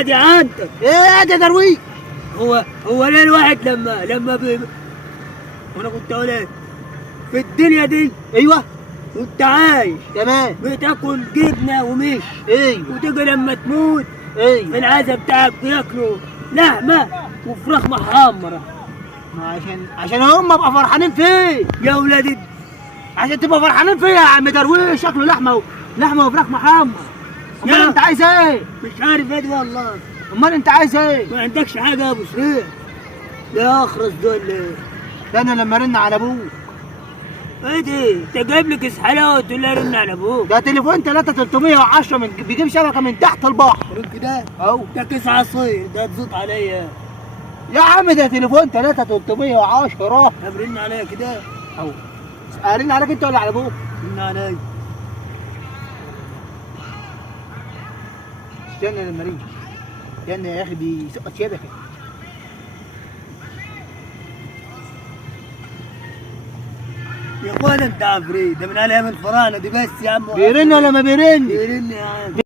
عادي عندك. ايه ده درويش؟ هو ليه الواحد لما وانا كنت اقول ايه في الدنيا دي؟ ايوه وانت عايش تمام. بتاكل جبنه ومش، ايوه وتيجي لما تموت في ايوه. العزا بتاعك بياكلوا لحمه وفراخ محمره. ما عشان هم بقى فرحانين فيه. يا ولاد عشان تبقى فرحانين فيه يا عم درويش، شكله لحمه وفراخ محمر. امال يا- انت عايز ايه؟ مش عارف ايه دي والله. امال انت عايز ايه؟ ما عندكش حاجه يا ابو سريع؟ لا اخرس دول ليه؟ ده انا لما رن على ابوك. ايه دي؟ انت جايب لي كيس حلاوه وتقول لي رن على ابوك؟ ده تليفون 3310 بيجيب شبكه من تحت البحر. كده؟ اهو. ده كيس عصير، ده تزوط عليا. يا عم ده تليفون 3310. طب رن عليا كده. اهو. ارن عليك انت ولا على ابوك؟ رن عليا. استنى لما رن. استنى يا اخي بيسقط شبكه. يا اخوان انت عفريت، ده من على ايام الفراعنه دي بس يا عم. بيرن ولا ما بيرن؟ بيرن يا عم.